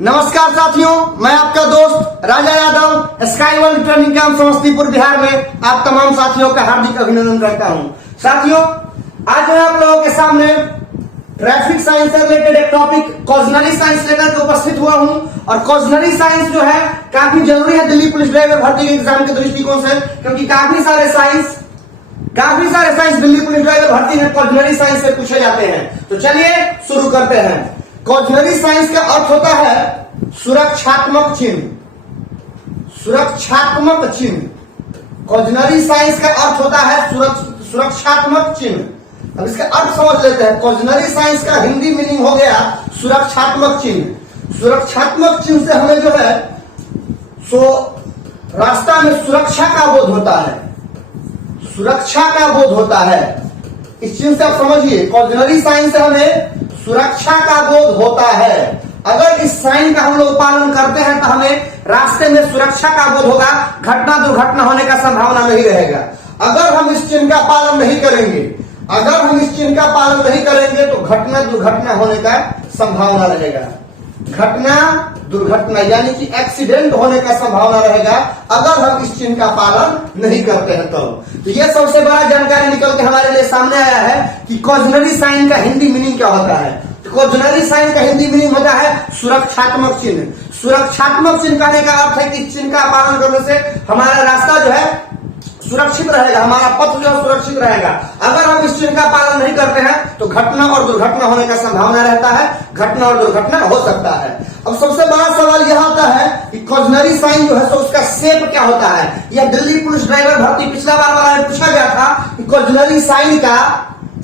नमस्कार साथियों, मैं आपका दोस्त Raja Yadav Sky World training camp Samastipur Bihar में आप तमाम साथियों का हार्दिक अभिनंदन करता हूं। साथियों, आज मैं आप लोगों के सामने ट्रैफिक साइंस से रिलेटेड एक टॉपिक कॉजनरी साइंस लेकर के उपस्थित हुआ हूं। और कॉजनरी साइंस जो है काफी जरूरी है दिल्ली पुलिस ड्राइवर भर्ती के एग्जाम के दृष्टिकोण से, क्योंकि काफी सारे साइंस दिल्ली पुलिस ड्राइवर भर्ती में कॉजनरी साइंस से पूछे जाते हैं। तो चलिए शुरू करते हैं। कॉजनरी साइंस का अर्थ होता है सुरक्षात्मक चिन्ह। सुरक्षात्मक चिन्ह कॉजनरी साइंस का अर्थ होता है सुरक्षात्मक चिन्ह। अब इसका अर्थ समझ लेते हैं। कॉजनरी साइंस का हिंदी मीनिंग हो गया सुरक्षात्मक चिन्ह। सुरक्षात्मक चिन्ह से हमें जो है सो रास्ता में सुरक्षा का बोध होता है। सुरक्षा का बोध होता है। इस चिन्ह से आप समझिए, कॉजनरी साइंस से हमें सुरक्षा का बोध होता है। अगर इस साइन का हम लोग पालन करते हैं तो हमें रास्ते में सुरक्षा का बोध होगा, घटना दुर्घटना होने का संभावना नहीं रहेगा। अगर हम इस चिन्ह का पालन नहीं करेंगे तो घटना दुर्घटना होने का संभावना रहेगा। घटना दुर्घटना यानी कि एक्सीडेंट होने का संभावना रहेगा अगर हम इस चिन्ह का पालन नहीं करते हैं। तो यह सबसे बड़ा जानकारी निकल के हमारे लिए सामने आया है कि कॉजनरी साइन का हिंदी मीनिंग क्या होता है। तो कॉजनरी साइन का हिंदी मीनिंग होता है सुरक्षात्मक चिन्ह। सुरक्षात्मक चिन्ह कहने का अर्थ है कि इस चिन्ह का पालन करने से हमारा रास्ता जो है सुरक्षित रहेगा, हमारा पथ जो है सुरक्षित रहेगा। अगर हम इस चिन्ह का पालन नहीं करते हैं तो घटना और दुर्घटना होने का संभावना रहता है, घटना और दुर्घटना हो सकता है। अब सबसे बड़ा सवाल यह आता है कि कॉजनरी साइन जो है तो उसका शेप क्या होता है। यह दिल्ली पुलिस ड्राइवर भर्ती पिछला बार वाला में पूछा गया था कि कॉजनरी साइन का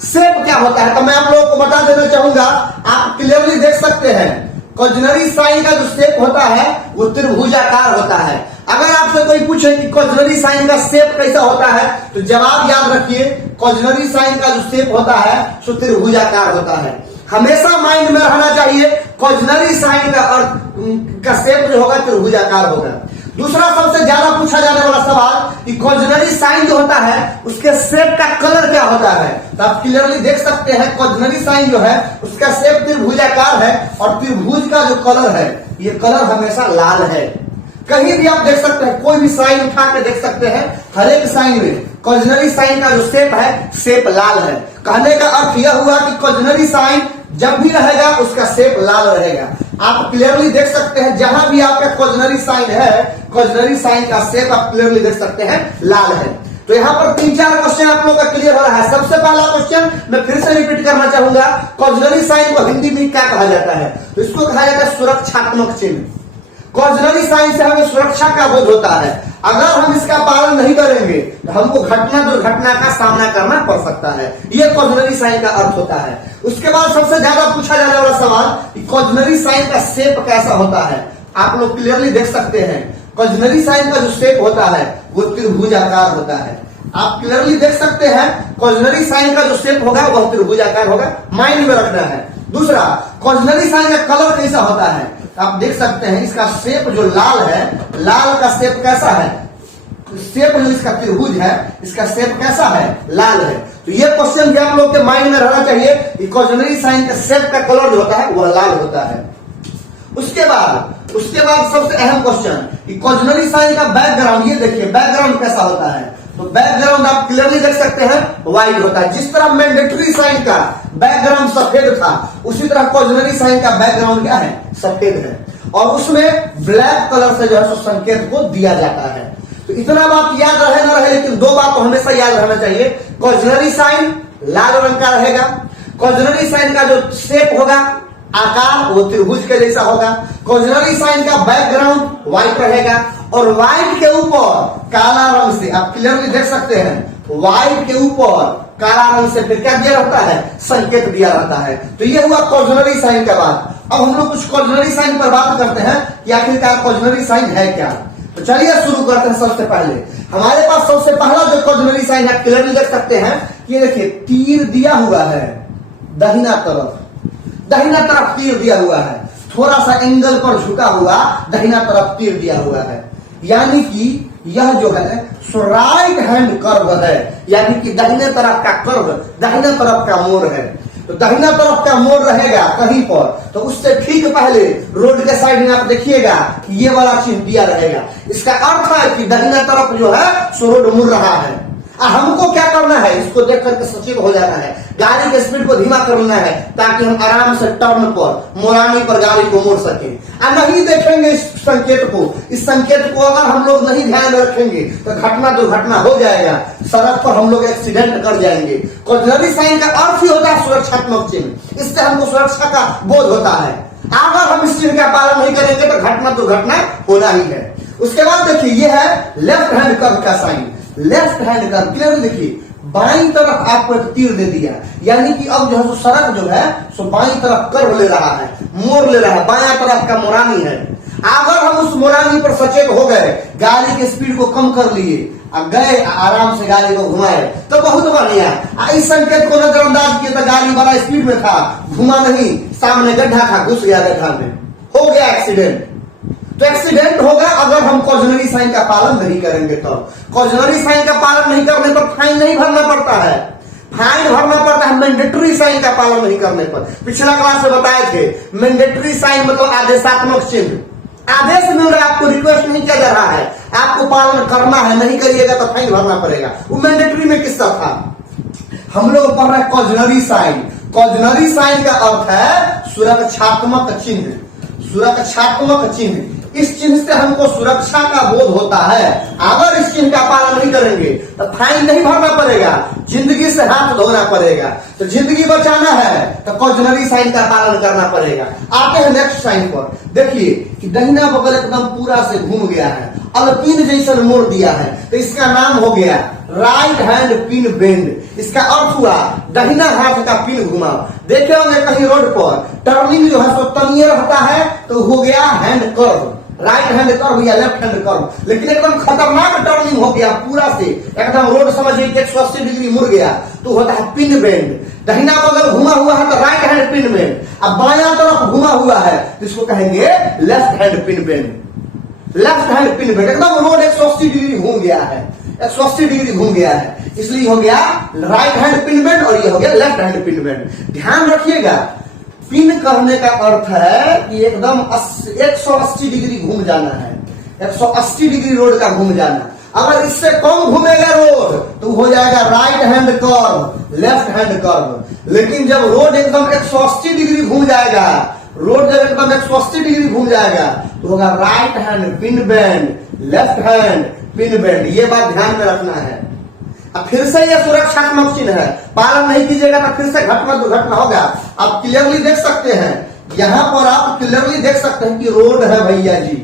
शेप क्या होता है। तो मैं आप लोगों को बता देना चाहूंगा, आप क्लियरली देख सकते हैं कॉजनरी साइन का जो शेप होता है वो त्रिभुजाकार होता है। अगर आपसे कोई पूछे कि कॉजनरी साइन का शेप कैसा होता है तो जवाब याद रखिए, कॉजनरी साइन का जो शेप होता है सो त्रिभुजाकार होता है। हमेशा माइंड में रहना चाहिए कॉजनरी साइन का अर्थ का शेप जो होगा त्रिभुजाकार होगा। दूसरा सबसे ज्यादा पूछा जाने वाला सवाल कि कॉजनरी साइन जो होता है उसके शेप का कलर क्या होता है। तो आप क्लियरली देख सकते हैं कॉजनरी साइन जो है उसका शेप त्रिभुजाकार है और त्रिभुज का जो कलर है ये कलर हमेशा लाल है। कहीं भी आप देख सकते हैं, कोई भी साइन उठा के देख सकते हैं, हर एक साइन में कॉजनरी साइन का जो शेप है शेप लाल है। कहने का अर्थ यह हुआ कि कॉजनरी साइन जब भी रहेगा उसका शेप लाल रहेगा। आप क्लियरली देख सकते हैं जहां भी आपका कॉजनरी साइन है, कॉजनरी साइन का शेप आप क्लियरली देख सकते हैं लाल है। तो यहाँ पर 3-4 क्वेश्चन आप लोगों का क्लियर हो रहा है। सबसे पहला क्वेश्चन मैं फिर से रिपीट करना चाहूंगा, कॉजनरी साइन को हिंदी में क्या कहा जाता है। तो इसको कहा जाता है सुरक्षात्मक चिन्ह। कॉजनरी साइन से हमें सुरक्षा का बोध होता है। अगर हम इसका पालन नहीं करेंगे तो हमको घटना दुर्घटना का सामना करना पड़ सकता है। यह कॉजनरी साइन का अर्थ होता है। उसके बाद सबसे ज्यादा पूछा जाने वाला सवाल कि कॉजनरी साइन का शेप कैसा होता है। आप लोग क्लियरली देख सकते हैं कॉजनरी साइन का जो शेप होता है वो त्रिभुजाकार होता है। आप क्लियरली देख सकते हैं कॉजनरी साइन का जो शेप होगा वह त्रिभुजाकार होगा, माइंड में रखना है। दूसरा, कॉजनरी साइन का कलर कैसा होता है। आप देख सकते हैं इसका शेप जो लाल है, लाल का शेप कैसा है, शेप जो इसका त्रिभुज है इसका शेप कैसा है, लाल है। तो ये क्वेश्चन भी आप लोग के माइंड में रहना चाहिए कि कॉजनरी साइन का शेप का कलर जो होता है वह लाल होता है। उसके बाद सबसे अहम क्वेश्चन कि कॉजनरी साइन का बैकग्राउंड, ये देखिए बैकग्राउंड कैसा होता है। तो बैकग्राउंड आप क्लियरली देख सकते हैं व्हाइट होता है। जिस तरह मैंडेटरी साइन का बैकग्राउंड सफेद था उसी तरह कॉजनरी साइन का बैकग्राउंड क्या है, सफेद है। और उसमें ब्लैक कलर से जो है संकेत को दिया जाता है। तो इतना बात याद रहे ना रहे, लेकिन 2 बात तो हमेशा याद रहना चाहिए। कॉजनरी साइन लाल रंग का रहेगा, कॉजनरी साइन का जो शेप होगा आकार वो त्रिभुज के जैसा होगा, कॉजनरी साइन का बैकग्राउंड व्हाइट रहेगा और व्हाइट के ऊपर काला रंग से, आप क्लियरली देख सकते हैं व्हाइट के ऊपर काला रंग से फिर क्या दिया रहता है, संकेत दिया रहता है। तो ये हुआ कॉजनरी साइन का बात। अब हम लोग कुछ कॉजनरी साइन पर बात करते हैं कि आखिरकार कॉजनरी साइन है क्या। तो चलिए शुरू करते हैं। सबसे पहले हमारे पास सबसे पहला जो कॉजनरी साइन है क्लियरली देख सकते हैं, ये देखिए तीर दिया हुआ है दाहिना तरफ तीर दिया हुआ है, थोड़ा सा एंगल पर झुका हुआ दाहिना तरफ तीर दिया हुआ है। यानी कि यह जो है सो राइट हैंड कर्व है, यानी कि दाहिने तरफ का कर्व, दाहिने तरफ का मोड़ है। तो दाहिना तरफ का मोड़ रहेगा कहीं पर, तो उससे ठीक पहले रोड के साइड में आप देखिएगा कि ये वाला चिन्ह दिया रहेगा। इसका अर्थ है कि दाहिना तरफ जो है सो रोड मुड़ रहा है। हमको क्या करना है, इसको देख करके सचेत हो जाना है, गाड़ी के स्पीड को धीमा करना है ताकि हम आराम से टर्न पर मोड़ानी पर गाड़ी को मोड़ सके। नहीं देखेंगे इस संकेत को, इस संकेत को अगर हम लोग नहीं ध्यान में रखेंगे तो घटना दुर्घटना हो जाएगा, सड़क पर हम लोग एक्सीडेंट कर जाएंगे। कॉर्नरी साइन का अर्थ ही होता है सुरक्षात्मक चिन्ह, इससे हमको सुरक्षा का बोध होता है। अगर हम इस चिन्ह का पालन नहीं करेंगे तो घटना दुर्घटना होना ही है। उसके बाद देखिए ये है लेफ्ट हैंड कर्व का sign. Left hand curve clear देखिए, बाईं तरफ आपको एक तीर दे दिया, यानी कि अब जो है सो सड़क जो है सो बाईं तरफ कर्व ले रहा है, मोड़ ले रहा है, बायां तरफ का मोड़ानी है। अगर हम उस मोड़ानी पर सचेत हो गए, गाड़ी के स्पीड को कम कर लिए, अब गए आराम से गाड़ी को घुमाए तो बहुत बढ़िया। इस संकेत को नजरअंदाज किया तो गाड़ी बड़ा स्पीड में था, घुमा नहीं, सामने गड्ढा था, घुस गया गड्ढा में, हो गया एक्सीडेंट। तो एक्सीडेंट होगा अगर हम कॉर्नरी साइन का पालन नहीं करेंगे। तो कॉर्नरी साइन का पालन नहीं करने पर फाइन नहीं भरना पड़ता है, फाइन भरना पड़ता है मैंडेटरी साइन का पालन नहीं करने पर। पिछला क्लास में बताए थे मैंडेटरी साइन मतलब आदेशात्मक चिन्ह, आदेश मिल रहा है, आपको रिक्वेस्ट नहीं किया जा रहा है, आपको पालन करना है, नहीं करिएगा तो फाइन भरना पड़ेगा। वो मैंडेटरी में किसका था, हम लोग पढ़ रहे हैं कॉर्नरी साइन। कॉर्नरी साइन का अर्थ है सुरक्षात्मक चिन्ह, सुरक्षात्मक चिन्ह। इस चिन्ह से हमको सुरक्षा का बोध होता है। अगर इस चिन्ह का पालन नहीं करेंगे तो फाइन नहीं भरना पड़ेगा, जिंदगी से हाथ धोना पड़ेगा। तो जिंदगी बचाना है तो कॉर्नरी साइन का पालन करना पड़ेगा। आते हैं नेक्स्ट साइन पर, देखिए कि दाहिना बगल एकदम पूरा से घूम गया है, अल्पिन जैसा मोड़ दिया है, तो इसका नाम हो गया राइट हैंड पिन बेंड। इसका अर्थ हुआ दाहिना हाथ का पिन घुमाओ। देखे होंगे कहीं रोड पर टर्निंग जो है सो तनिए रहता है तो हो गया hand curve, right hand curve या लेफ्ट हैंड कर्व, लेकिन एकदम खतरनाक टर्निंग हो गया, पूरा से एकदम रोड समझिए 180 डिग्री मुड़ गया तो होता है पिन बेंड। दाहिना बगल घुमा हुआ है तो राइट हैंड पिन बेंड, अब बायां तरफ घुमा हुआ है तो इसको कहेंगे left hand pin bend. Left hand pin bend, एकदम रोड 180 डिग्री घूम गया है, 180 डिग्री घूम गया है, इसलिए हो गया राइट हैंड पिन बेंड और ये हो गया लेफ्ट हैंड पिन बेंड। ध्यान रखिएगा, पिन कहने का अर्थ है कि एकदम 180 डिग्री घूम जाना है, 180 डिग्री रोड का घूम जाना। अगर इससे कम घूमेगा रोड तो हो जाएगा right hand curve, left hand curve. लेकिन जब रोड एकदम 180 डिग्री घूम जाएगा, रोड जब एकदम 180 डिग्री घूम जाएगा तो होगा right hand pin bend, left hand pin bend. ये बात ध्यान में रखना है। अब फिर से ये सुरक्षात्मक चिन्ह है, पालन नहीं कीजिएगा तो फिर से घटना दुर्घटना होगा। आप क्लियरली देख सकते हैं, यहाँ पर आप क्लियरली देख सकते हैं कि रोड है भैया जी,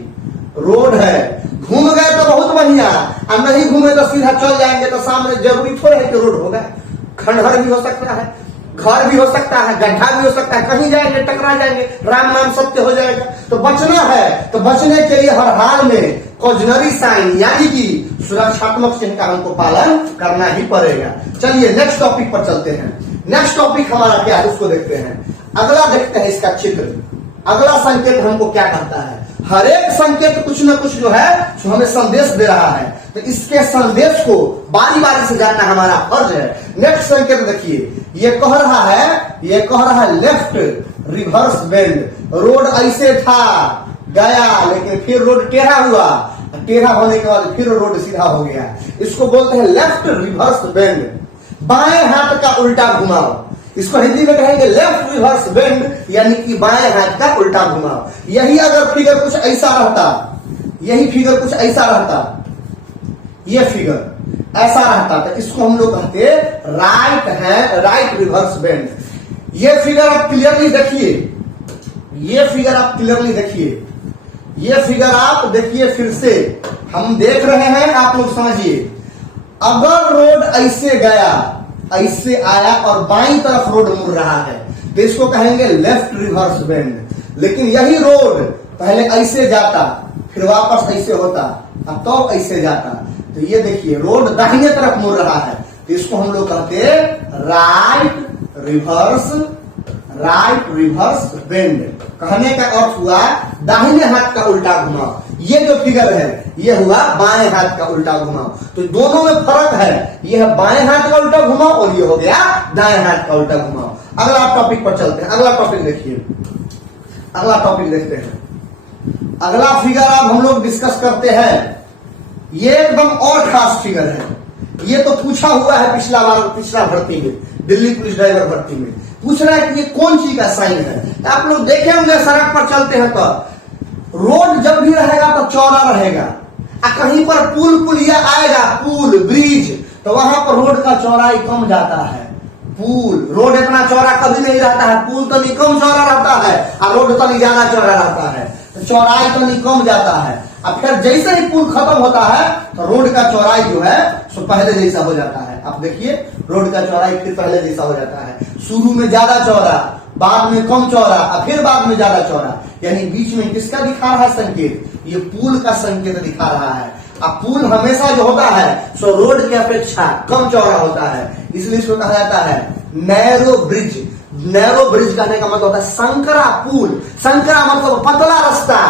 रोड है। घूम गए तो बहुत बढ़िया, और नहीं घूमे तो सीधा चल जाएंगे तो सामने जरूरी थोड़ा है कि रोड होगा, खंडहर भी हो सकता है, घर भी हो सकता है, गड्ढा भी हो सकता है, कहीं जाएंगे टकरा जाएंगे, राम नाम सत्य हो जाएगा। तो बचना है, तो बचने के लिए हर हाल में कॉर्नरी साइन यानी कि सुरक्षात्मक चिन्ह का हमको पालन करना ही पड़ेगा। चलिए नेक्स्ट टॉपिक पर चलते हैं। नेक्स्ट टॉपिक हमारा क्या है उसको देखते हैं। अगला देखते हैं इसका चित्र। अगला संकेत हमको क्या कहता है, हर एक संकेत कुछ न कुछ जो है जो हमें संदेश दे रहा है, तो इसके संदेश को बारी बारी से जानना हमारा फर्ज है। नेक्स्ट संकेत देखिए, ये कह रहा है लेफ्ट रिवर्स बेंड। रोड ऐसे था गया, लेकिन फिर रोड टेढ़ा हुआ, टेढ़ा होने के बाद फिर रोड सीधा हो गया, इसको बोलते हैं लेफ्ट रिवर्स बेंड। बाएं हाथ का उल्टा घुमाओ, इसको हिंदी में कहेंगे लेफ्ट रिवर्स बेंड, यानी कि बाएं हाथ का उल्टा घुमाओ। यही अगर फिगर कुछ ऐसा रहता, यही फिगर कुछ ऐसा रहता, ये फिगर ऐसा रहता तो इसको हम लोग कहते राइट रिवर्स बेंड। ये फिगर आप क्लियरली देखिए, ये फिगर आप क्लियरली देखिए, ये फिगर आप देखिए, फिर से हम देख रहे हैं, आप लोग समझिए। अगर रोड ऐसे गया, ऐसे आया और बाईं तरफ रोड मुड़ रहा है तो इसको कहेंगे लेफ्ट रिवर्स बेंड। लेकिन यही रोड पहले ऐसे जाता, फिर वापस ऐसे होता, अब तो ऐसे जाता, तो ये देखिए रोड दाहिने तरफ मुड़ रहा है तो इसको हम लोग कहते हैं राइट रिवर्स बेंड। कहने का अर्थ हुआ दाहिने हाथ का उल्टा घुमाओ। ये जो फिगर है ये हुआ बाएं हाथ का उल्टा घुमाओ, तो दोनों में फर्क है, ये है बाएं हाथ का उल्टा घुमाओ और ये हो गया दाएं हाथ का उल्टा घुमाओ। अगला टॉपिक पर चलते हैं। अगला टॉपिक देखिए, अगला टॉपिक देखते हैं। अगला फिगर अब हम लोग डिस्कस करते हैं। ये एकदम और खास फिगर है। ये तो पूछा हुआ है पिछला भर्ती में, दिल्ली पुलिस ड्राइवर भर्ती में पूछ रहा है कि ये कौन चीज का साइन है। आप लोग देखे होंगे सड़क पर चलते हैं तो रोड जब भी रहेगा तो चौड़ा रहेगा, और कहीं पर पुलिया आएगा, पुल ब्रिज, तो वहां पर रोड का चौड़ाई कम जाता है। पुल रोड इतना चौड़ा कभी नहीं रहता है, पुल तो नहीं कम चौड़ा रहता है और रोड तो नहीं ज्यादा चौड़ा रहता है, तो चौड़ाई तो नहीं कम जाता है। अब फिर जैसे ही पुल खत्म होता है तो रोड का चौड़ाई जो है सो पहले जैसा हो जाता है। आप देखिए रोड का चौड़ाई फिर पहले जैसा हो जाता है। शुरू में ज्यादा चौड़ा, बाद में कम चौड़ा और फिर बाद में ज्यादा चौड़ा, यानी बीच में किसका दिखा रहा है संकेत? ये पुल का संकेत दिखा रहा है। अब पुल हमेशा जो होता है सो रोड की अपेक्षा कम चौड़ा होता है, इसलिए इसको कहा जाता है नैरो ब्रिज। नैरो ब्रिज कहने का मतलब होता है संकरा पुल। संकरा मतलब पतला रास्ता,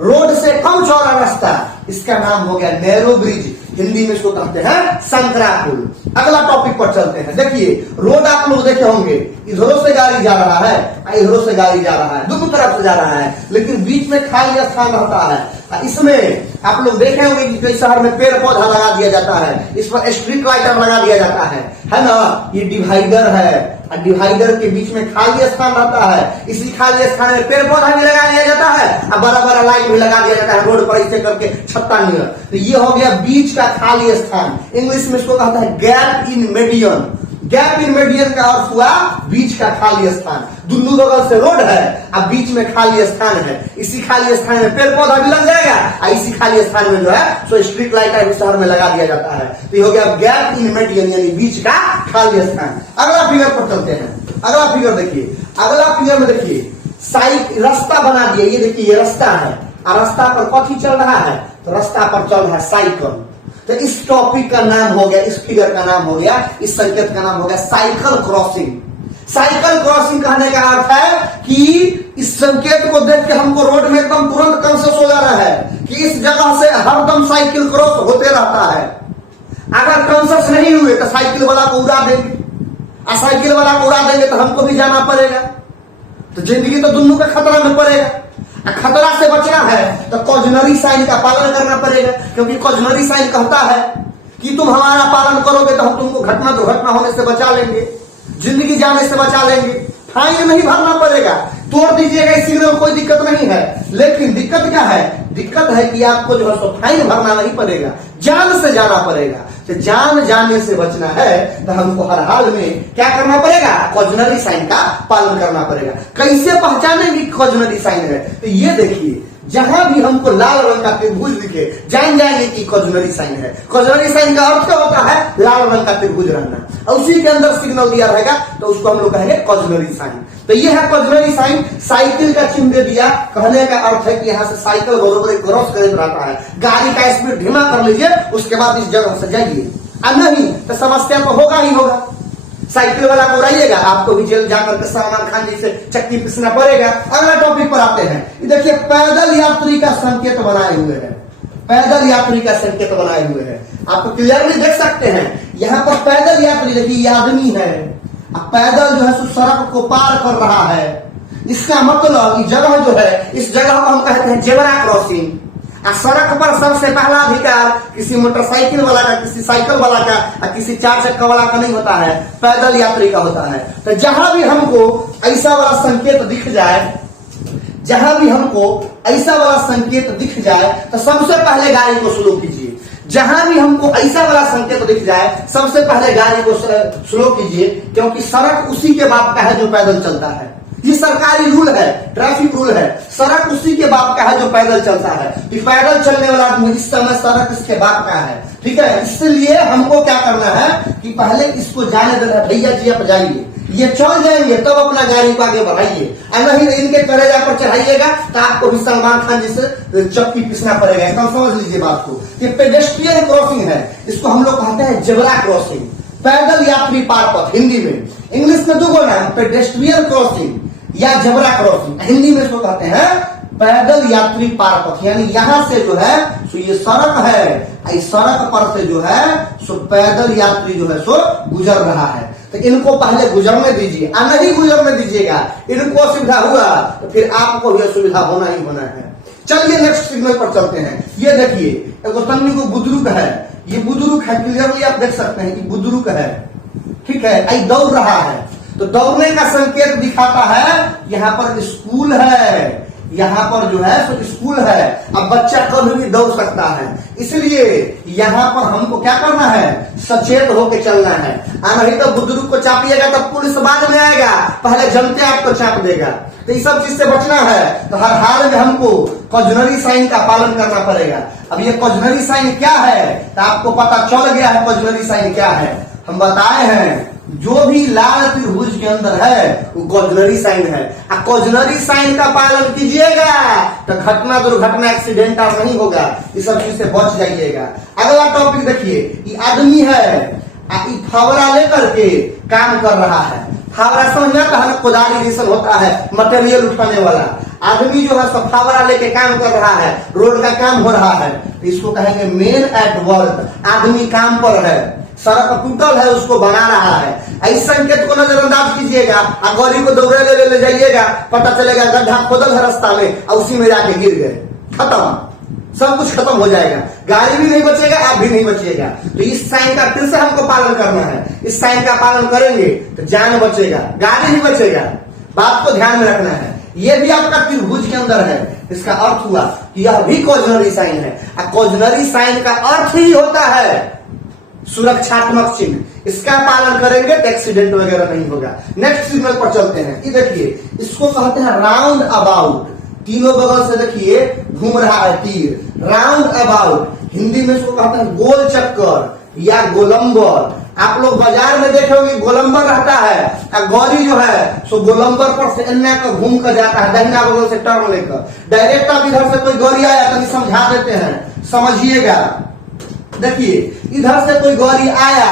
रोड से कम चौड़ा रास्ता, इसका नाम हो गया नैरो ब्रिज। हिंदी में इसको कहते हैं संकरा पुल। अगला टॉपिक पर चलते हैं। देखिए रोड आप लोग देखे होंगे, इधरों से गाड़ी जा रहा है, इधरों से गाड़ी जा रहा है, दोनों तरफ से जा रहा है, लेकिन बीच में खाली स्थान रहता है। इसमें आप लोग देखे होंगे कि कई शहर में पेड़ पौधा लगा दिया जाता है, इस पर स्ट्रीट लाइटर लगा दिया जाता है ना। ये डिवाइडर है, डिवाइडर के बीच में खाली स्थान रहता है, इसी खाली स्थान में पेड़ पौधा भी लगा दिया जाता है और बड़ा बड़ा लाइट भी लगा दिया जाता है रोड पर, इसे करके छत्ता नहीं। तो ये हो गया बीच का खाली स्थान। इंग्लिश में इसको कहता है gap in median. Gap in median का अर्थ हुआ बीच का खाली स्थान। दोनों बगल से रोड है अब बीच में खाली स्थान है, इसी खाली स्थान में पेड़ पौधा भी लग जाएगा और इसी खाली स्थान में जो है सो स्ट्रीट लाइट शहर में लगा दिया जाता है। तो ये हो गया गैप इन मीडियन यानी बीच का खाली स्थान। अगला फिगर पर चलते हैं। अगला फिगर देखिए, अगला फिगर में देखिए साइड रास्ता बना दिया। ये देखिए ये रास्ता है और रास्ता पर कथी चल रहा है? तो रास्ता पर चल रहा है साइकिल। तो इस टॉपिक का नाम हो गया, इस फिगर का नाम हो गया, इस संकेत का नाम हो गया साइकिल क्रॉसिंग। साइकिल क्रॉसिंग कहने का अर्थ है कि इस संकेत को देख के हमको रोड में एकदम तुरंत कंसेस हो जा रहा है कि इस जगह से हरदम साइकिल क्रॉस होते रहता है। अगर कंसेस नहीं हुए तो साइकिल वाला को उड़ा देंगे, और साइकिल वाला को उड़ा देंगे तो हमको भी जाना पड़ेगा, तो जिंदगी तो दोनों का खतरा में पड़ेगा। खतरा से बचना है तो कॉजनरी साइन का पालन करना पड़ेगा, क्योंकि कॉजनरी साइन कहता है कि तुम हमारा पालन करोगे तो हम तुमको घटना दुर्घटना होने से बचा लेंगे, जिंदगी जाने से बचा लेंगे। फाइन नहीं भरना पड़ेगा, तोड़ दीजिएगा इस सिग्नल, कोई दिक्कत नहीं है। लेकिन दिक्कत क्या है? दिक्कत है कि आपको जो है सो फाइन भरना नहीं पड़ेगा, जान से जाना पड़ेगा। तो जान जाने से बचना है तो हमको हर हाल में क्या करना पड़ेगा? कॉजनरी साइन का पालन करना पड़ेगा। कैसे पहचानेंगे कॉजनरी साइन है? तो ये देखिए जहां भी हमको लाल रंग का त्रिभुज दिखे जान जाएंगे कि कॉजनरी साइन है। कॉजनरी साइन का अर्थ क्या होता है? लाल रंग का त्रिभुज रहना, और उसी के अंदर सिग्नल दिया रहेगा तो उसको हम लोग कहेंगे कॉजनरी साइन। तो ये है कॉजनरी साइन। साइकिल का चिन्ह दे दिया, कहने का अर्थ है कि यहाँ से साइकिल बरोबर क्रॉस करते रहता है। गाड़ी का स्पीड धीमा कर लीजिए, उसके बाद इस जगह से जाइए, और नहीं तो समस्या तो होगा ही होगा। साइकिल वाला को उड़ाइएगा, आपको भी जेल जाकर के सलमान खान जी से चक्की पिसना पड़ेगा। अगला टॉपिक पर आते हैं। देखिए पैदल यात्री का संकेत बनाए हुए हैं, पैदल यात्री का संकेत बनाए हुए हैं, आपको क्लियरली देख सकते हैं। यहाँ पर पैदल यात्री देखिए ये आदमी है, पैदल जो है सड़क को पार कर रहा है। इसका मतलब इस जगह जो है, इस जगह को हम कहते हैं जेब्रा क्रॉसिंग। सड़क पर सबसे पहला अधिकार किसी मोटरसाइकिल वाला का, किसी साइकिल वाला का, और किसी चार चक्का वाला का नहीं होता है, पैदल यात्री का होता है। तो जहां भी हमको ऐसा वाला संकेत दिख जाए, जहां भी हमको ऐसा वाला संकेत दिख जाए तो सबसे पहले गाड़ी को स्लो कीजिए। जहां भी हमको ऐसा वाला संकेत दिख जाए सबसे पहले गाड़ी को स्लो कीजिए, क्योंकि सड़क उसी के बाप का है जो पैदल चलता है। ये सरकारी रूल है, ट्रैफिक रूल है। सड़क उसी के बाप का है जो पैदल चलता है। कि पैदल चलने वाला आदमी इस समय सड़क इसके बाप का है, ठीक है। इसलिए हमको क्या करना है कि पहले इसको जाने देना, भैया जी आप जाइए, ये चल जाएंगे तब अपना गाड़ी को आगे बढ़ाइए, और नहीं इनके कलेजा पर चढ़ाइएगा तो आपको भी सलमान खान जी से चक्की पिसना पड़ेगा। एकदम समझ लीजिए बात को। ये पेडेस्ट्रियन क्रॉसिंग है, इसको हम लोग कहते हैं जेब्रा क्रॉसिंग, पैदल यात्री पार पथ। हिंदी में, इंग्लिश में दो गो नाम, पेडेस्ट्रियन क्रॉसिंग या जेब्रा क्रॉसिंग। हिंदी में इसको कहते हैं पैदल यात्री पार पथ। यानी यहां से जो है सो ये सड़क है, इस सड़क पर से जो है सो पैदल यात्री जो है सो गुजर रहा है। तो इनको पहले गुजरने दीजिए, नहीं गुजरने दीजिएगा, इनको असुविधा हुआ तो फिर आपको भी असुविधा होना ही होना है। चलिए नेक्स्ट सिग्नल पर चलते हैं। ये देखिए एगो तन्नी को बुजुर्ग है, ये बुजुर्ग है, क्लियरली आप देख सकते हैं कि बुजुर्ग है, ठीक है, आई दौड़ रहा है, तो दौड़ने का संकेत दिखाता है यहाँ पर स्कूल है, यहाँ पर जो है तो स्कूल है। अब बच्चा कभी भी दौड़ सकता है, इसलिए यहाँ पर हमको क्या करना है, सचेत होकर चलना है। नहीं तो बुजुर्ग को चापिएगा तो पुलिस बाद में आएगा, पहले जनते आपको चाप देगा। तो इस सब चीज से बचना है, तो हर हाल में हमको कॉजनरी साइन का पालन करना पड़ेगा। अब ये कॉजनरी साइन क्या है तो आपको पता चल गया है कॉजनरी साइन क्या है। हम बताए हैं जो भी लाल त्रिभुज के अंदर है वो कॉजनरी साइन है। कॉजनरी साइन का पालन कीजिएगा तो घटना दुर्घटना एक्सीडेंटल नहीं होगा, इस सब चीज से बच जाइएगा। अगला टॉपिक देखिए, ये आदमी है फावड़ा लेकर के काम कर रहा है। फावड़ा समझ में आता है, कुदारी जैसन होता है, मटेरियल उठाने वाला आदमी जो है सब फावड़ा लेके काम कर रहा है, रोड का काम हो रहा है, तो इसको कहेंगे मेन एट वर्क। आदमी काम पर है, सड़क टूटल है उसको बना रहा है। इस संकेत को नजरअंदाज कीजिएगा, गौरी को दौड़े ले जाइएगा, पता चलेगा गड्ढा खोदल है रास्ता में और उसी में जाके गिर गए, खत्म, सब कुछ खत्म हो जाएगा, गाड़ी भी नहीं बचेगा, आप भी नहीं बचिएगा। तो इस साइन का फिर से हमको पालन करना है। इस साइन का पालन करेंगे तो जान बचेगा, गाड़ी नहीं बचेगा, बात को ध्यान में रखना है। ये भी आपका त्रिभुज के अंदर है, इसका अर्थ हुआ कि यह भी कॉजनरी साइन है। कॉजनरी साइन का अर्थ ही होता है सुरक्षात्मक चिन्ह, इसका पालन करेंगे तो एक्सीडेंट वगैरह नहीं होगा। नेक्स्ट सिग्नल पर चलते हैं। ये देखिए इसको कहते हैं राउंड अबाउट, तीनों बगल से देखिए घूम रहा है तीर, राउंड अबाउट। हिंदी में इसको कहते हैं गोल चक्कर या गोलंबर। आप लोग बाजार में देखे होंगे गोलंबर रहता है, गौरी जो है सो गोलंबर पर से अन्य का घूम कर जाता है, दाहिना बगल से टर्न लेकर। डायरेक्ट आप इधर से कोई गौरी आया तो समझा देते हैं, समझिएगा। देखिए इधर से कोई गौरी आया,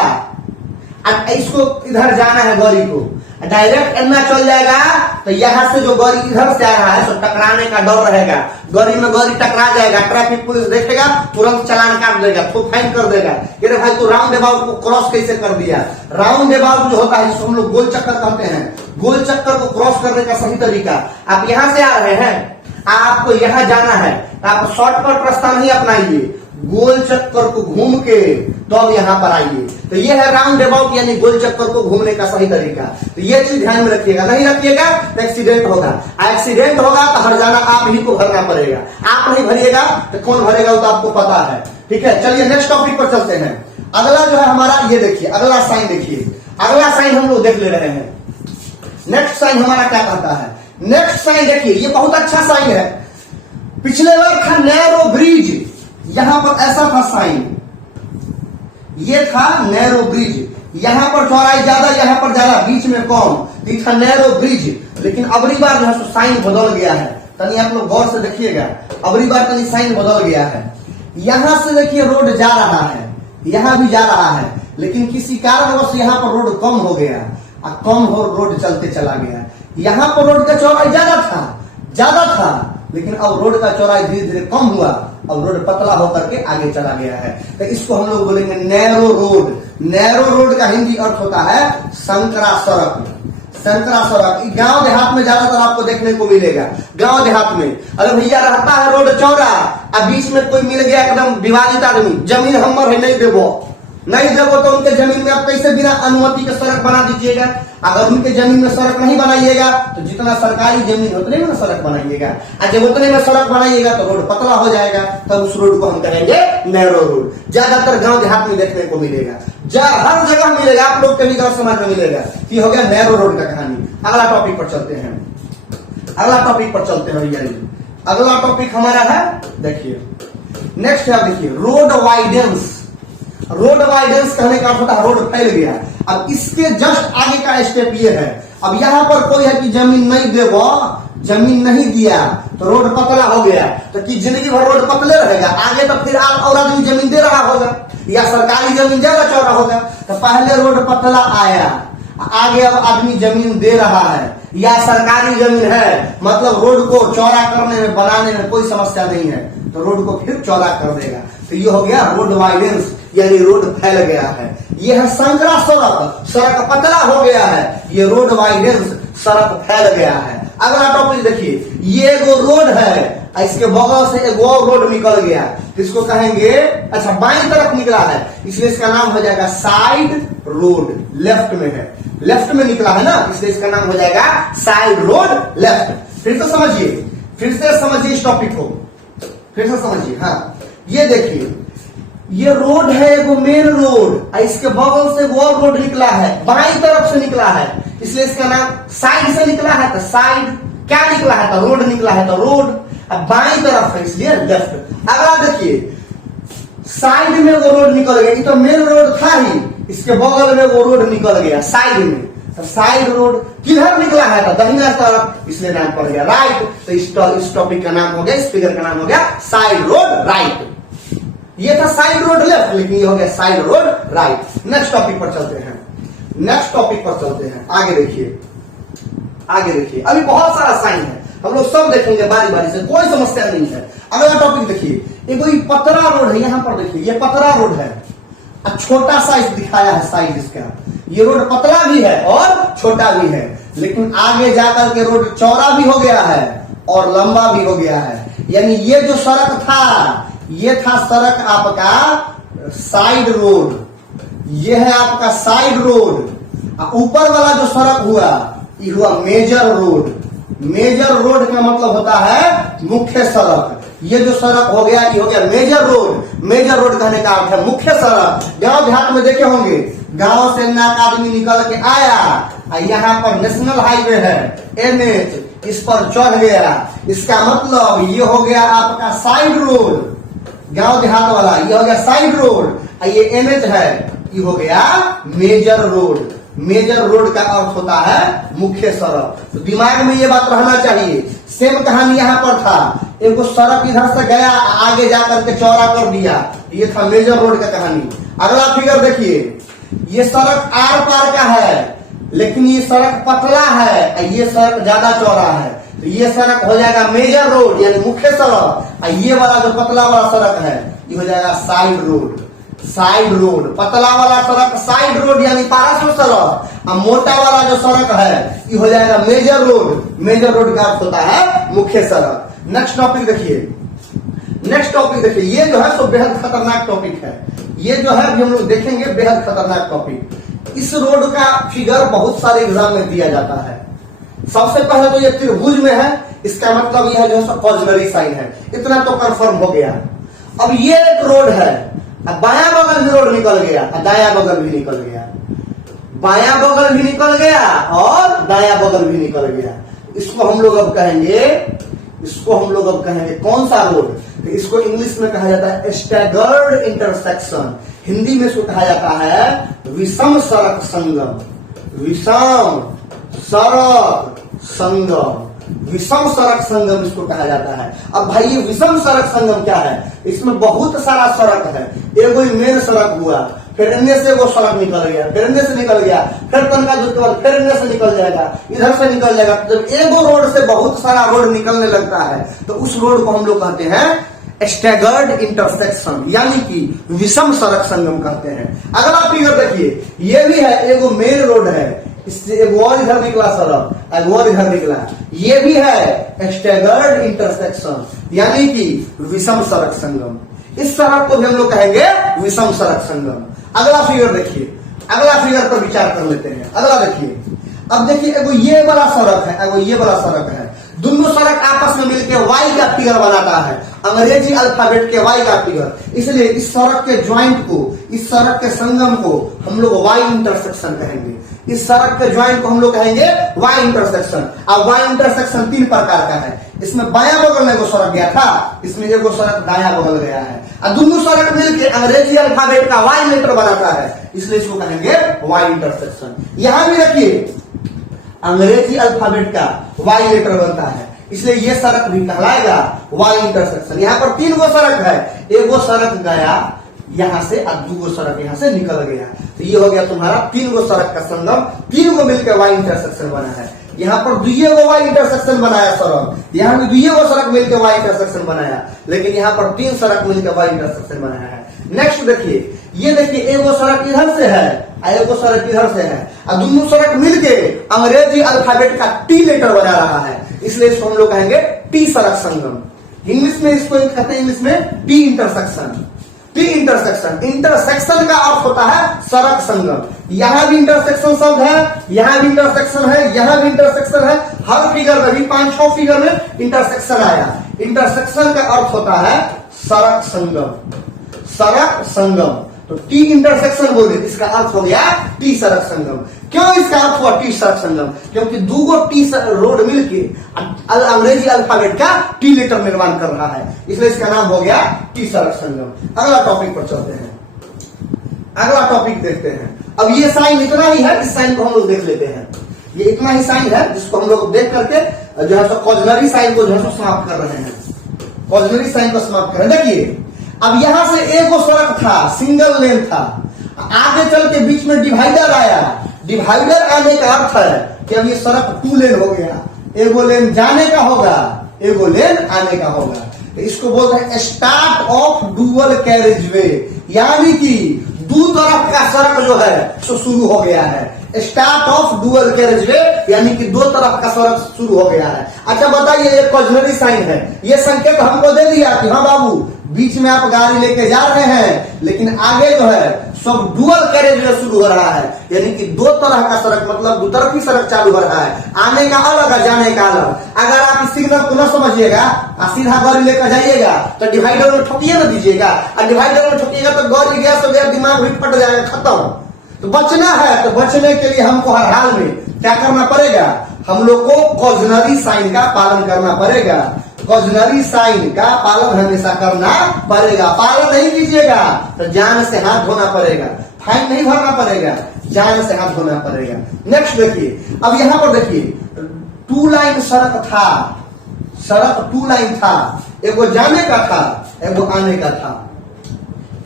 इसको इधर जाना है, गौरी को डायरेक्ट अन्ना चल जाएगा तो यहाँ से जो गौरी इधर से आ रहा है तो टकराने का डर रहेगा, गौरी में गौरी टकरा जाएगा, ट्रैफिक पुलिस देखेगा, तुरंत चालान काट देगा, तो फाइन कर देगा कि रे भाई तू राउंड अबाउट को क्रॉस कैसे कर दिया। राउंड अबाउट जो होता है जिसको हम लोग गोल चक्कर कहते हैं, गोल चक्कर को क्रॉस करने का सही तरीका, आप यहाँ से आ रहे हैं, आपको यहाँ जाना है, आप शॉर्टकट रास्ता नहीं अपनाइए, गोल चक्कर को घूम के तो अब यहाँ पर आइए। तो ये है राउंड अबाउट यानी गोल चक्कर को घूमने का सही तरीका। तो ये चीज ध्यान में रखिएगा, नहीं रखिएगा तो एक्सीडेंट होगा। एक्सीडेंट होगा तो हर्जाना आप ही को भरना पड़ेगा, आप नहीं भरिएगा तो कौन भरेगा वो तो आपको पता है। ठीक है, चलिए नेक्स्ट टॉपिक पर चलते हैं। अगला जो है हमारा ये देखिए, अगला साइन देखिए, अगला साइन हम लोग देख ले रहे हैं। नेक्स्ट साइन हमारा क्या कहता है, नेक्स्ट साइन देखिए, ये बहुत अच्छा साइन है। पिछले बार था नैरो ब्रिज, यहां पर ऐसा था साइन, ये था नैरो ब्रिज, यहां पर चौड़ाई ज्यादा, यहां पर ज्यादा, बीच में कम, ये था नैरो ब्रिज। लेकिन अबरी बार जो है साइन बदल गया है, तनी आप लोग गौर से देखिएगा, अबरी बार तनी साइन बदल गया है। यहां से देखिए रोड जा रहा है, यहां भी जा रहा है, लेकिन किसी कारणवश यहां पर रोड कम हो गया, कम हो रोड चलते चला गया। यहां पर रोड का चौड़ाई ज्यादा था, लेकिन अब रोड का चौड़ाई धीरे धीरे कम हुआ, अब रोड पतला होकर के आगे चला गया है। तो इसको हम लोग बोलेंगे नैरो रोड। नैरो रोड का हिंदी अर्थ होता है संकरा सड़क। संकरा सड़क गांव देहात में ज्यादातर आपको देखने को मिलेगा। गांव देहात में अगर भैया रहता है रोड चौड़ा, अब बीच में कोई मिल गया एकदम विवादित आदमी, जमीन हमर है नहीं देवो तो उनके जमीन में आप कैसे बिना अनुमति के सड़क बना दीजिएगा। अगर उनके जमीन में सड़क नहीं बनाइएगा तो जितना सरकारी जमीन उतने में सड़क बनाइएगा, और जब उतने में सड़क बनाइएगा तो रोड पतला हो जाएगा, तब उस रोड को हम कहेंगे नैरो रोड। ज्यादातर गांव देहात में देखने को मिलेगा, हर जगह मिलेगा, आप लोग के भी गांव समाज में मिलेगा। ये हो गया नैरो रोड का कहानी। अगला टॉपिक पर चलते हैं, अगला टॉपिक पर चलते हैं भैया जी। अगला टॉपिक हमारा है, देखिए नेक्स्ट है, देखिए रोड वाइडेंस। रोड वाइडेंस कहने का होता है रोड फैल गया। अब इसके जस्ट आगे का स्टेप ये है, अब यहाँ पर कोई है कि जमीन नहीं देवो, जमीन नहीं दिया तो रोड पतला हो गया, तो कि जिंदगी भर रोड पतले रहेगा, आगे तो फिर और आदमी जमीन दे रहा होगा या सरकारी जमीन ज्यादा चौड़ा होगा। तो पहले रोड पतला आया, आगे अब आदमी जमीन दे रहा है या सरकारी जमीन है, मतलब रोड को चौड़ा करने में बनाने में कोई समस्या नहीं है, तो रोड को फिर चौड़ा कर देगा। तो ये हो गया रोड वाइडेंस। यानी रोड फैल गया है। यह है संकरा सड़क, सड़क पतला हो गया है। ये रोड वाइडेंस, सड़क फैल गया है। अगला टॉपिक देखिए, ये एगो रोड है, इसके बगल से एक और रोड निकल गया, इसको कहेंगे, अच्छा बाईं तरफ निकला है इसलिए इसका नाम हो जाएगा साइड रोड। लेफ्ट में है, लेफ्ट में निकला है ना, इसलिए इसका नाम हो जाएगा साइड रोड लेफ्ट। फिर से समझिए, फिर से समझिए इस टॉपिक को, फिर से समझिए। हाँ, ये देखिए, ये रोड है एगो मेन रोड, इसके बगल से वो रोड निकला है, बाईं तरफ से निकला है, इसलिए इसका नाम साइड से निकला है तो साइड, क्या निकला है तो रोड निकला है तो रोड, अब बाईं तरफ है इसलिए लेफ्ट। अगला देखिए, साइड में वो रोड निकल गया, ये तो मेन रोड था ही, इसके बगल में वो रोड निकल गया साइड में, तो साइड रोड किधर निकला है तो दाहिना तरफ, इसलिए नाम पड़ गया राइट। तो इस टॉपिक का नाम हो गया, इस फिगर का नाम हो गया साइड रोड राइट। ये था साइड रोड लेफ्ट, लेकिन ये हो गया side road right. Next topic पर चलते हैं, नेक्स्ट टॉपिक पर चलते हैं। आगे देखिए, आगे देखिए, अभी बहुत सारा साइन है, हम लोग सब देखेंगे बारी बारी से, कोई समस्या नहीं है। अगला टॉपिक देखिए, एगो ये पतरा रोड है, यहां पर देखिए ये पतरा रोड है, छोटा साइज दिखाया है साइज इसका। ये रोड पतला भी है और छोटा भी है, लेकिन आगे जाकर के रोड चौड़ा भी हो गया है और लंबा भी हो गया है। यानी ये जो सड़क था, ये था सड़क आपका साइड रोड, ये है आपका साइड रोड। ऊपर वाला जो सड़क हुआ ये हुआ मेजर रोड। मेजर रोड का मतलब होता है मुख्य सड़क। ये जो सड़क हो गया ये हो गया मेजर रोड। मेजर रोड कहने का अर्थ है मुख्य सड़क। गांव देहात में देखे होंगे, गांव से नाक आदमी निकल के आया, यहाँ पर नेशनल हाईवे है NH, इस पर चढ़ गया, इसका मतलब ये हो गया आपका साइड रोड। गांव देहात वाला ये हो गया साइड रोड, ये NH है, ये हो गया मेजर रोड। मेजर रोड का अर्थ होता है मुख्य सड़क। तो दिमाग में ये बात रहना चाहिए। सेम कहानी यहाँ पर था, एक सड़क इधर से गया, आगे जाकर के चौड़ा कर दिया, ये था मेजर रोड का कहानी। अगला फिगर देखिए, ये सड़क आर पार का है, लेकिन ये सड़क पतला है, ये सड़क ज्यादा चौड़ा है, तो ये सड़क हो जाएगा मेजर रोड यानी मुख्य सड़क। ये वाला जो पतला वाला सड़क है ये हो जाएगा साइड रोड। साइड रोड, पतला वाला सड़क साइड रोड यानी पार्श्व सड़क, और मोटा वाला जो सड़क है ये हो जाएगा मेजर रोड। मेजर रोड का अर्थ होता है मुख्य सड़क। नेक्स्ट टॉपिक देखिए, नेक्स्ट टॉपिक देखिए, ये जो है सो बेहद खतरनाक टॉपिक है। ये जो है हम लोग देखेंगे बेहद खतरनाक टॉपिक। इस रोड का फिगर बहुत सारे एग्जाम में दिया जाता है। सबसे पहले तो ये त्रिभुज में है, इसका मतलब यह जो है कॉर्डिनरी साइन है, इतना तो कंफर्म हो गया। अब ये एक रोड है, अब बायां बगल भी रोड निकल गया, दायां बगल भी निकल गया, बायां बगल भी निकल गया और दायां बगल भी निकल गया। इसको हम लोग अब कहेंगे, इसको हम लोग अब कहेंगे कौन सा रोड? तो इसको इंग्लिश में कहा जाता है स्टैगर्ड इंटरसेक्शन। हिंदी में इसको कहा जाता है विषम सड़क संगम। विषम सड़क संगम, विषम सड़क संगम इसको कहा जाता है। अब भाई ये विषम सड़क संगम क्या है? इसमें बहुत सारा सड़क है। एगो मेन सड़क हुआ, फिर इनमें से वो सड़क निकल गया, फिर इनमें से निकल गया, फिर तनका दूर के बाद फिर इनमें से निकल जाएगा, इधर से निकल जाएगा। जब एगो रोड से बहुत सारा रोड निकलने लगता है तो उस रोड को हम लोग कहते हैं स्टैगर्ड इंटरसेक्शन, यानी कि विषम सड़क संगम कहते हैं। अगला फिगर देखिए, ये भी है एगो मेन रोड है, इससे एक और इधर निकला सड़क, एक और इधर निकला, ये भी है स्टैगर्ड इंटरसेक्शन यानी कि विषम सड़क संगम। इस सड़क को भी हम लोग कहेंगे विषम सड़क संगम। अगला फिगर देखिए, अगला फिगर पर विचार कर लेते हैं। अगला देखिए, अब देखिए एगो ये वाला सड़क है, एगो ये वाला सड़क है, दोनों सड़क आपस में मिलकर वाई का फिगर बनाता है, अंग्रेजी अल्फाबेट के वाई का फिगर। इसलिए इस सड़क के ज्वाइंट को, इस सड़क के संगम को हम लोग वाई इंटरसेक्शन कहेंगे। इस सड़क के ज्वाइंट को हम लोग कहेंगे वाई इंटरसेक्शन। अब वाई इंटरसेक्शन 3 प्रकार का है। इसमें बायां बगल में एगो सड़क गया था, इसमें एगो सड़क दायां बगल गया है, और दोनों सड़क मिलकर अंग्रेजी अल्फाबेट का वाई लेटर बनाता है, इसलिए इसको कहेंगे वाई इंटरसेक्शन। यहां भी देखिए अंग्रेजी अल्फाबेट का वाई लेटर बनता है, इसलिए ये सड़क भी कहलाएगा वाई इंटरसेक्शन। यहाँ पर 3 गो सड़क है, एगो सड़क गया यहां से और 2 गो सड़क यहां से निकल गया, तो ये हो गया तुम्हारा 3 गो सड़क का संगम, 3 गो मिलकर वाई इंटरसेक्शन बना है। यहाँ पर दुइये गो वाई इंटरसेक्शन बनाया सड़क, यहाँ भी दुइये गो सड़क मिलकर वाई इंटरसेक्शन बनाया, लेकिन यहाँ पर 3 सड़क मिलकर वाई इंटरसेक्शन बनाया है। नेक्स्ट देखिए, ये देखिए एगो सड़क इधर से है और एगो सड़क इधर से है और दोनों सड़क मिलके अंग्रेजी अल्फाबेट का टी लेटर बना रहा है, इसलिए इसको हम लोग कहेंगे टी सड़क संगम। इंग्लिश में इसको कहते हैं, इंग्लिश में T intersection. T intersection, intersection का अर्थ होता है सड़क संगम। यहां भी इंटरसेक्शन शब्द है, यहां भी इंटरसेक्शन है, यहां भी इंटरसेक्शन है, हर फिगर में भी 5-6 फिगर में इंटरसेक्शन आया। इंटरसेक्शन का अर्थ होता है सड़क संगम, सड़क संगम। तो टी इंटरसेक्शन बोले, इसका अर्थ हो गया टी सड़क संगम। क्यों इसका अर्थ हुआ टी सड़क संगम? क्योंकि दूगो टी रोड मिलके अंग्रेजी अल्फाबेट का टी लेटर निर्माण कर रहा है, इसलिए इसका नाम हो गया टी सड़क संगम। अगला टॉपिक पर चलते हैं, अगला टॉपिक देखते हैं। अब ये साइन इतना ही है, इस साइन को हम लोग देख लेते हैं। ये इतना ही साइन है जिसको हम लोग देख करके जो है सो कॉर्डिनरी साइन को जो है सो समाप्त कर रहे हैं, कॉर्डिनरी साइन को समाप्त कर रहे हैं। देखिए अब यहां से एक सड़क था, सिंगल लेन था, आगे चल के बीच में डिवाइडर आया। डिवाइडर आने का अर्थ है कि अब ये सड़क 2 लेन हो गया, एगो लेन जाने का होगा, एगो लेन आने का होगा। तो इसको बोलते हैं start of dual carriage way, यानी कि 2 तरफ का सड़क जो है सो शुरू हो गया है। Start of dual carriage way यानी कि 2 तरफ का सड़क शुरू हो गया है। अच्छा बताइए, ये कॉर्डिनरी साइन है, ये संकेत हमको दे दिया कि हाँ बाबू बीच में आप गाड़ी लेके जा रहे हैं, लेकिन आगे जो है सब डुअल कैरेज वे शुरू हो रहा है, यानी कि 2 तरह का सड़क मतलब 2 तरफी सड़क चालू हो रहा है। आने का अलग है, जाने का अलग। अगर आप इस सिग्नल को न समझिएगा और सीधा गाड़ी लेकर जाइएगा तो डिवाइडर में ठोकिए न दीजिएगा, और डिवाइडर में ठोकिएगा तो गाड़ी गया तो गया, दिमाग भी फट जाएगा, खत्म। तो बचना है, तो बचने के लिए हमको हर हाल में क्या करना पड़ेगा? हम लोग को कॉर्डिनरी साइन का पालन करना पड़ेगा। कॉर्डिनरी साइन का पालन हमेशा करना पड़ेगा। पालन नहीं कीजिएगा तो जान से हाथ धोना पड़ेगा, फाइन नहीं भरना पड़ेगा, जान से हाथ धोना पड़ेगा। नेक्स्ट देखिए, अब यहां पर देखिए 2 लाइन सड़क था, सड़क 2 लाइन था, एगो जाने का था, एगो आने का था,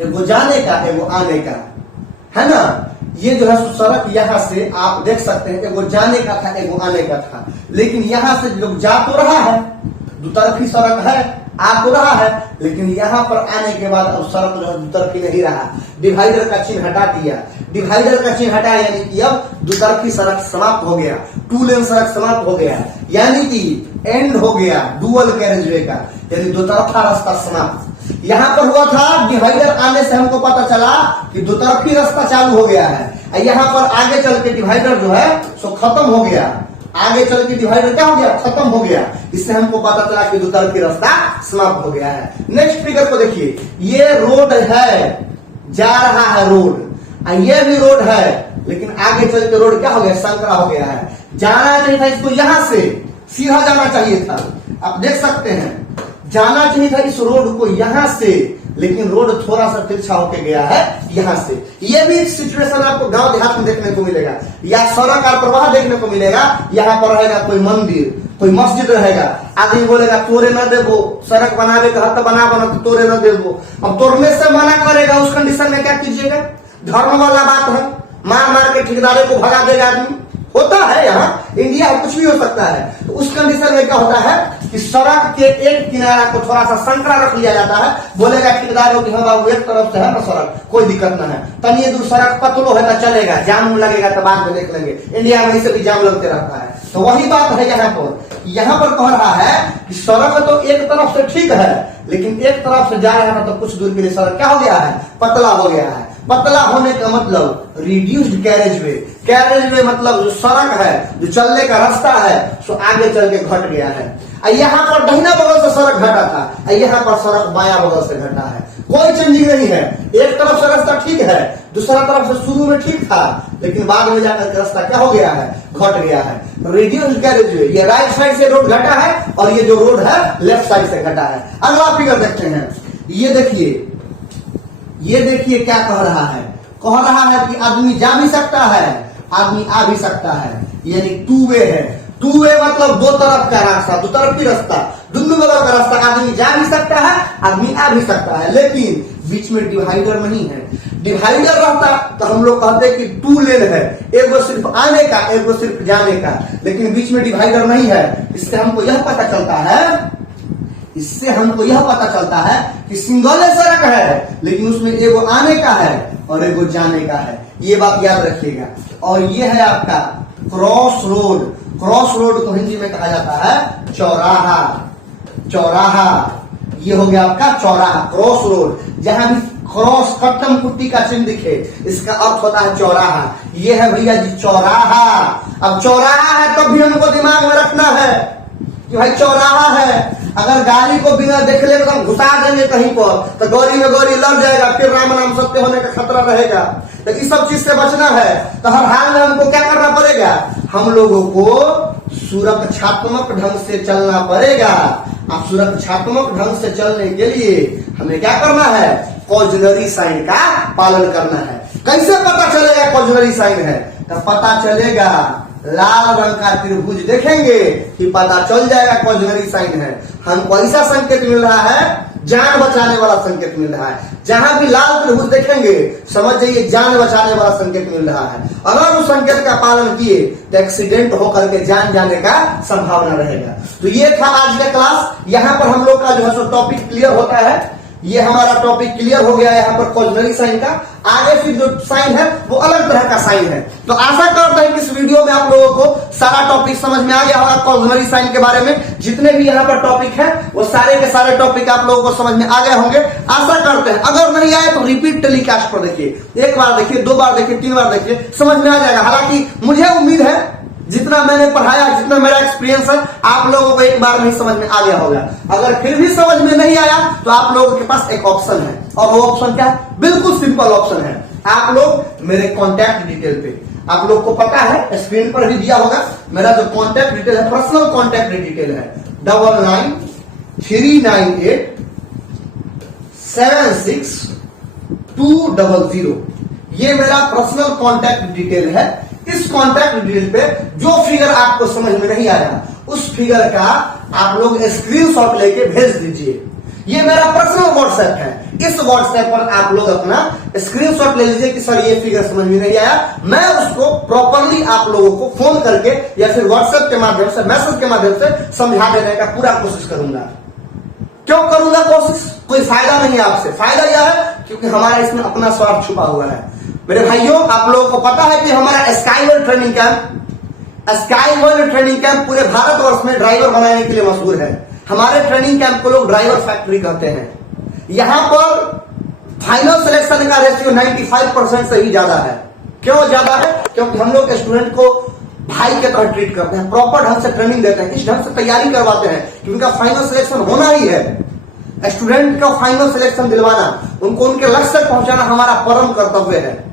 एगो जाने का, एगो आने का, है ना। ये जो है सड़क यहां से आप देख सकते हैं, एगो जाने का था, एगो आने का था, लेकिन यहां से लोग जा तो रहा है, 2 तरफी सड़क है, आ तो रहा है, लेकिन यहां पर आने के बाद अब सड़क जो है 2 तरफी नहीं रहा, डिवाइडर का चिन्ह हटा दिया। डिवाइडर का चिन्ह हटा यानी कि अब 2 तरफी सड़क समाप्त हो गया, 2 लेन सड़क समाप्त हो गया, यानी कि एंड हो गया डुअल कैरेजवे का, यानी 2 तरफा रास्ता समाप्त। यहां पर हुआ था डिवाइडर आने से हमको पता चला कि 2 तरफी रास्ता चालू हो गया है। यहाँ पर आगे चल के डिवाइडर जो है सो खत्म हो गया, आगे चल के डिवाइडर क्या हो गया? खत्म हो गया। इससे हमको पता चला कि 2 तरफी रास्ता समाप्त हो गया है। नेक्स्ट फिगर को देखिए, ये रोड है, जा रहा है रोड, ये भी रोड है, लेकिन आगे चल के रोड क्या हो गया? संकरा हो गया है। जाना चाहिए था इसको यहां से, सीधा जाना चाहिए था। आप देख सकते हैं जाना चाहिए था इस रोड को यहां से, लेकिन रोड थोड़ा सा तिरछा होके गया है यहां से। ये भी एक सिचुएशन आपको गांव देहात में देखने को मिलेगा, या सड़क का प्रवाह देखने को मिलेगा। यहाँ पर रहेगा कोई मंदिर, कोई मस्जिद रहेगा, आदमी बोलेगा तोरे न देवो, सड़क बनावे का हत बना बना तो तोरे न देवो। अब तोड़ने से मना करेगा, उस कंडीशन में क्या कीजिएगा? धर्म वाला बात है, मार मार के ठेकेदारों को भगा देगा आदमी, होता है यहाँ इंडिया कुछ भी हो सकता है। तो उस कंडीशन में क्या होता है कि सड़क के एक किनारा को थोड़ा सा संकरा रख लिया जाता है, बोलेगा ठेकेदारों की हाँ बाबू एक तरफ से है ना सड़क, कोई दिक्कत ना है, तनिए दूर सड़क पतलो है ना चलेगा, जाम लगेगा तो बाद में देख लेंगे, इंडिया में इसे भी जाम लगते रहता है। तो वही बात है यहाँ पर। यहाँ पर कह रहा है कि सड़क तो एक तरफ से ठीक है, लेकिन एक तरफ से जा रहा है तो कुछ दूर के लिए सड़क क्या हो गया है? पतला हो गया है। पतला होने का मतलब reduced carriage way, carriage way मतलब जो सड़क है, जो चलने का रास्ता है, सो आगे चल के घट गया है। यहाँ पर दाहिना बगल से सड़क घटा था, यहाँ पर सड़क बायां बगल से घटा है, कोई चेंजिंग नहीं है। एक तरफ से रास्ता ठीक है, दूसरा तरफ से शुरू में ठीक था, लेकिन बाद में जाकर रास्ता क्या हो गया है? घट गया है। रिड्यूस्ड कैरेज वे, ये राइट साइड से रोड घटा है और ये जो रोड है लेफ्ट साइड से घटा है। अगला फिगर देखते हैं, ये देखिए, ये देखिए क्या कह रहा है? कह रहा है कि आदमी जा भी सकता है, आदमी आ भी सकता है, यानी 2 वे है। 2 वे मतलब 2 तरफ का रास्ता, 2 तरफ की रास्ता, दोनों बगल का रास्ता, आदमी जा भी सकता है, आदमी आ भी सकता है, लेकिन बीच में डिवाइडर नहीं है। डिवाइडर रहता तो हम लोग कहते कि 2 लेन है, एगो सिर्फ आने का, एगो सिर्फ जाने का, लेकिन बीच में डिवाइडर नहीं है। इससे हमको यह पता चलता है कि सिंगल सड़क है, लेकिन उसमें एगो आने का है और एगो जाने का है। ये बात याद रखिएगा। और ये है आपका क्रॉस रोड। क्रॉस रोड को हिंदी में कहा जाता है चौराहा। चौराहा ये हो गया आपका चौराहा, क्रॉस रोड। जहां भी क्रॉस कट्टम कुट्टी का चिन्ह दिखे, इसका अर्थ होता है चौराहा। ये है भैया जी चौराहा। अब चौराहा है तब भी हमको दिमाग में रखना है कि भाई चौराहा है। अगर गाड़ी को बिना देख ले तो हम घुसा देंगे कहीं पर, तो गौरी में गौरी लड़ जाएगा, फिर राम नाम सत्य होने का खतरा रहेगा। तो इस सब चीज से बचना है, तो हर हाल में हमको क्या करना पड़ेगा, हम लोगों को सुरक्षात्मक ढंग से चलना पड़ेगा। अब सुरक्षात्मक ढंग से चलने के लिए हमें क्या करना है, कॉजनरी साइन का पालन करना है। कैसे पता चलेगा कॉजनरी साइन है, तो पता चलेगा लाल रंग का त्रिभुज देखेंगे कि पता चल जाएगा कॉजनरी साइन है। हमको ऐसा संकेत मिल रहा है, जान बचाने वाला संकेत मिल रहा है। जहां भी लाल त्रिभुज देखेंगे समझ जाइए जान बचाने वाला संकेत मिल रहा है। अगर उस संकेत का पालन किए तो एक्सीडेंट होकर के जान जाने का संभावना रहेगा। तो ये था आज का क्लास। यहाँ पर हम लोग का जो है सो टॉपिक क्लियर होता है। ये हमारा टॉपिक क्लियर हो गया है यहाँ पर कॉजनरी साइन का। आगे फिर जो साइन है वो अलग तरह का साइन है। तो आशा करते हैं कि इस वीडियो में आप लोगों को सारा टॉपिक समझ में आ गया होगा कॉजनरी साइन के बारे में। जितने भी यहाँ पर टॉपिक है वो सारे के सारे टॉपिक आप लोगों को समझ में आ गए होंगे, आशा करते हैं। अगर नहीं आए तो रिपीट टेलीकास्ट पर देखिए, 1 बार देखिए, 2 बार देखिए, 3 बार देखिए, समझ में आ जाएगा। हालांकि मुझे उम्मीद है जितना मैंने पढ़ाया, जितना मेरा एक्सपीरियंस है, आप लोगों को एक बार नहीं समझ में आ गया होगा। अगर फिर भी समझ में नहीं आया तो आप लोगों के पास एक ऑप्शन है, और वो ऑप्शन क्या है, बिल्कुल सिंपल ऑप्शन है। आप लोग मेरे कॉन्टैक्ट डिटेल पे, आप लोग को पता है स्क्रीन पर भी दिया होगा, मेरा जो कॉन्टैक्ट डिटेल है, पर्सनल कॉन्टैक्ट डिटेल है 9939876200। ये मेरा पर्सनल कॉन्टैक्ट डिटेल है। इस कॉन्टैक्ट डिटेल पे जो फिगर आपको समझ में नहीं आया, उस फिगर का आप लोग स्क्रीनशॉट लेके भेज दीजिए। ये मेरा पर्सनल व्हाट्सएप है। इस व्हाट्सएप पर आप लोग अपना स्क्रीनशॉट ले लीजिए कि सर ये फिगर समझ में नहीं आया। मैं उसको प्रॉपरली आप लोगों को फोन करके या फिर व्हाट्सएप के माध्यम से, मैसेज के माध्यम से समझा देने का पूरा कोशिश करूंगा। क्यों करूंगा कोशिश, कोई फायदा नहीं है आपसे। फायदा यह है क्योंकि हमारा इसमें अपना स्वार्थ छुपा हुआ है। मेरे भाइयों, आप लोगों को पता है कि हमारा स्काई वर्ल्ड ट्रेनिंग कैंप पूरे भारतवर्ष में ड्राइवर बनाने के लिए मशहूर है। हमारे ट्रेनिंग कैंप को लोग ड्राइवर फैक्ट्री कहते हैं। यहाँ पर फाइनल सिलेक्शन का रेशियो 95% से ही ज्यादा है। क्यों ज्यादा है, क्योंकि हम लोग स्टूडेंट को भाई के तरह ट्रीट करते हैं, प्रॉपर ढंग से ट्रेनिंग देते हैं, इस ढंग से तैयारी करवाते हैं कि उनका फाइनल सिलेक्शन होना ही है। स्टूडेंट का फाइनल सिलेक्शन दिलवाना, उनको उनके लक्ष्य तक पहुंचाना हमारा परम कर्तव्य है,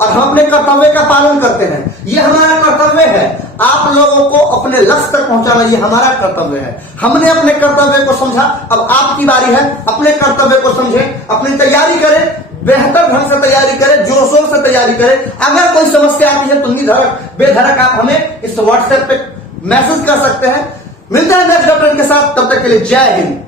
और हम अपने कर्तव्य का पालन करते हैं। ये हमारा कर्तव्य है। आप लोगों को अपने लक्ष्य तक पहुंचाना ये हमारा कर्तव्य है। हमने अपने कर्तव्य को समझा, अब आपकी बारी है अपने कर्तव्य को समझें, अपनी तैयारी करें, बेहतर ढंग से तैयारी करें, जोर शोर से तैयारी करें। अगर कोई समस्या आती है तो निधड़क बेधड़क आप हमें इस व्हाट्सएप पे मैसेज कर सकते हैं। मिलते हैं नेक्स्ट अपडेट के साथ, तब तक के लिए जय हिंद।